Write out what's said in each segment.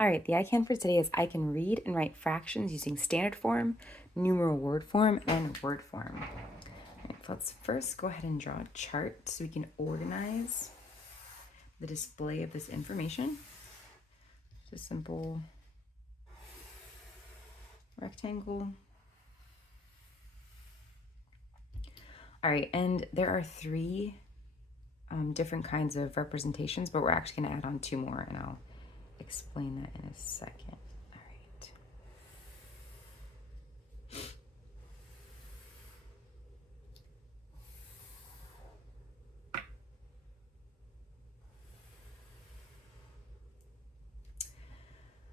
All right, the I can for today is I can read and write fractions using standard form, numeral word form, and word form. All right, so let's first go ahead and draw a chart so we can organize the display of this information. Just a simple rectangle. All right, and there are three different kinds of representations, but we're actually going to add on two more, and I'll explain that in a second. All right.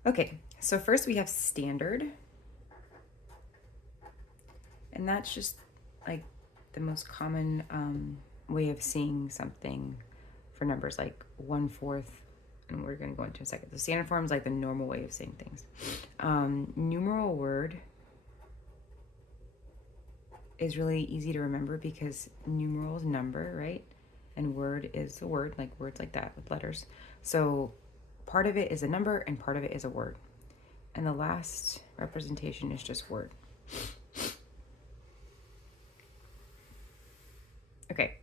Okay, so first we have standard, and that's just like the most common way of seeing something for numbers, like 1/4, and we're going to go into a second. So standard form is like the normal way of saying things. Numeral word is really easy to remember because numeral is number, right? And word is a word, like words like that with letters. So part of it is a number and part of it is a word. And the last representation is just word. Okay,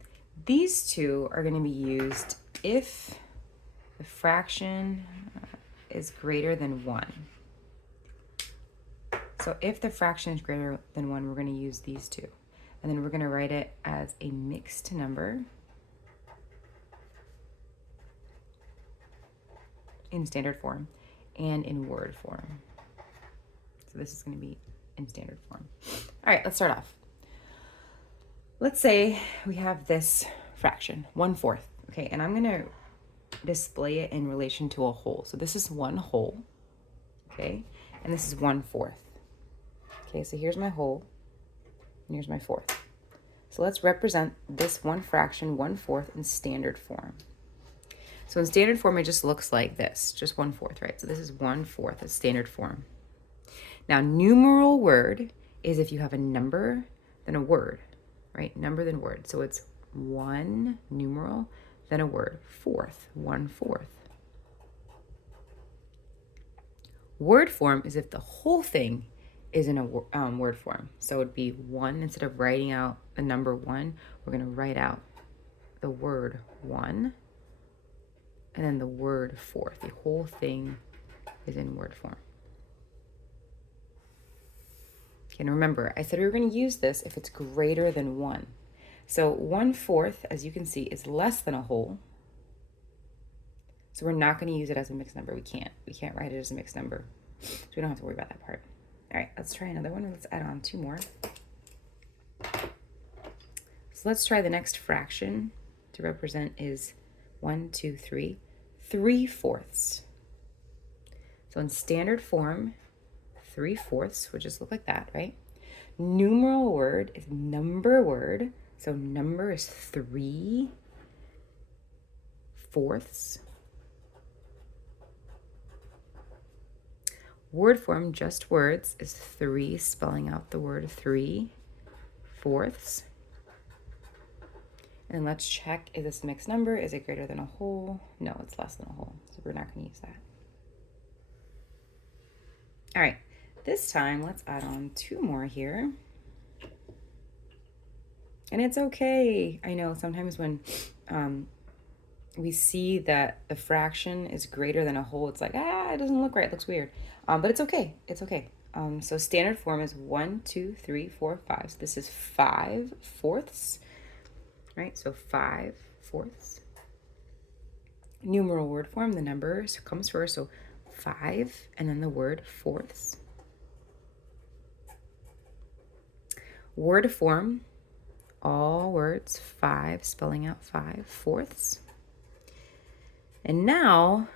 these two are going to be used if the fraction is greater than 1. So if the fraction is greater than 1, we're going to use these two. And then we're going to write it as a mixed number in standard form and in word form. So this is going to be in standard form. All right, let's start off. Let's say we have this fraction, 1/4. Okay, and I'm going to display it in relation to a whole. So this is one whole, okay, and this is 1/4. Okay, so here's my whole, and here's my fourth. So let's represent this one fraction, 1/4, in standard form. So in standard form, it just looks like this, just 1/4, right? So this is 1/4 as standard form. Now, numeral word is if you have a number, then a word, right? Number, then word. So it's 1 numeral, then a word, 4th, 1/4. Word form is if the whole thing is in a word form. So it would be 1, instead of writing out the number 1, we're going to write out the word 1 and then the word 4th. The whole thing is in word form. Okay, and remember, I said we were going to use this if it's greater than 1. So 1/4, as you can see, is less than a whole. So we're not going to use it as a mixed number. We can't write it as a mixed number. So we don't have to worry about that part. All right, let's try another one. Let's add on two more. So let's try the next fraction to represent is 1, 2, 3, 3/4. So in standard form, 3/4 would just look like that, right? Numeral word is number word. So number is 3/4. Word form, just words, is 3, spelling out the word 3/4. And let's check, is this a mixed number? Is it greater than a whole? No, it's less than a whole, so we're not going to use that. All right, this time let's add on two more here. And it's okay. I know sometimes when we see that the fraction is greater than a whole, it's like, it doesn't look right, it looks weird. But it's okay, it's okay. So standard form is 1, 2, 3, 4, 5. So this is 5/4, right? So 5/4. Numeral word form, the number comes first, so 5, and then the word 4ths. Word form, all words, 5, spelling out 5/4. And now,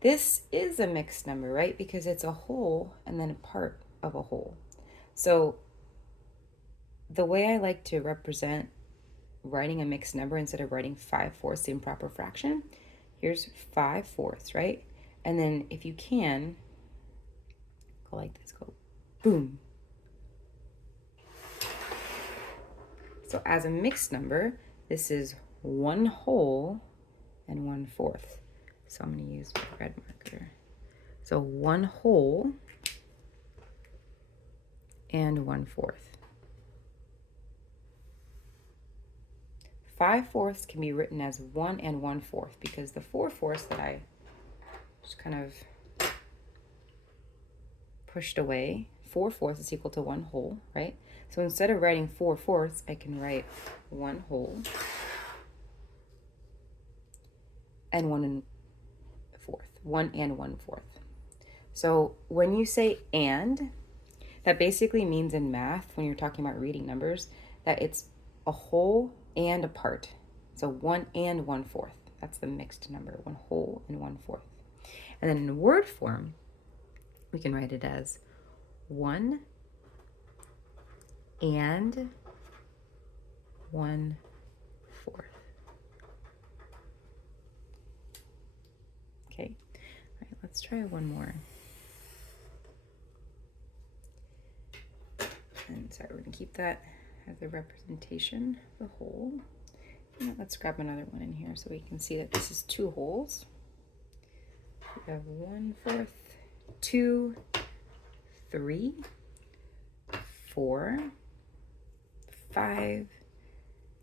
this is a mixed number, right? Because it's a whole and then a part of a whole. So the way I like to represent writing a mixed number instead of writing 5/4 the improper fraction, here's 5/4, right? And then if you can, go like this, go boom. So as a mixed number, this is 1 whole and 1/4. So I'm going to use my red marker. So 1 whole and 1/4. 5/4 can be written as 1 and 1/4 because the 4/4 that I just kind of pushed away, 4/4 is equal to 1 whole, right? So instead of writing 4/4, I can write 1 whole and 1/4, 1 and 1/4. So when you say and, that basically means in math, when you're talking about reading numbers, that it's a whole and a part. So 1 and 1/4. That's the mixed number, 1 whole and 1/4. And then in word form, we can write it as 1 and 1/4. Okay, all right, let's try one more. And sorry, we're gonna keep that as the representation of the whole. And let's grab another one in here so we can see that this is 2 wholes. We have 1/4, 2, 3, 4, 5,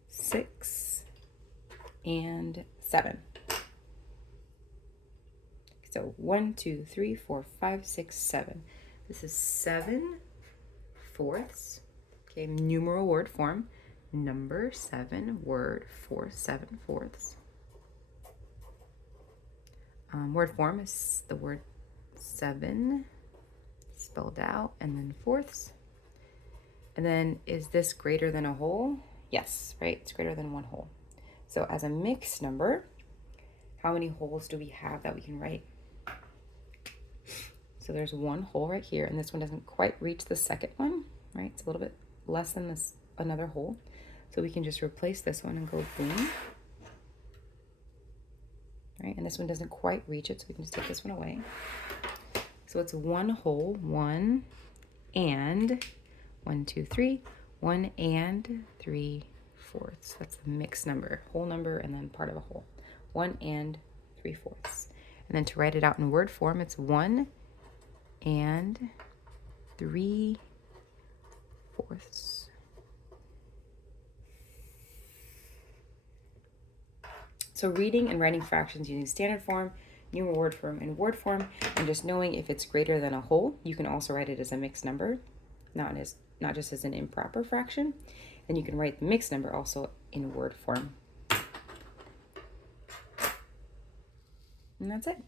6, and 7. So 1, 2, 3, 4, 5, 6, 7. This is 7/4. Okay, numeral word form. Number 7, word for 7/4. Word form is the word 7 spelled out and then fourths. And then is this greater than a whole? Yes, right? It's greater than 1 whole. So as a mixed number, how many wholes do we have that we can write? So there's 1 whole right here, and this one doesn't quite reach the second one, right? It's a little bit less than this another whole. So we can just replace this one and go boom. Right, and this one doesn't quite reach it, so we can just take this one away. So it's 1 whole, 1 and 1, 2, 3, 1 and 3/4. That's the mixed number, whole number and then part of a whole. 1 and 3/4. And then to write it out in word form, it's 1 and 3/4. So reading and writing fractions using standard form, numeral word form, and word form, and just knowing if it's greater than a whole, you can also write it as a mixed number, not just as an improper fraction. Then you can write the mixed number also in word form. And that's it.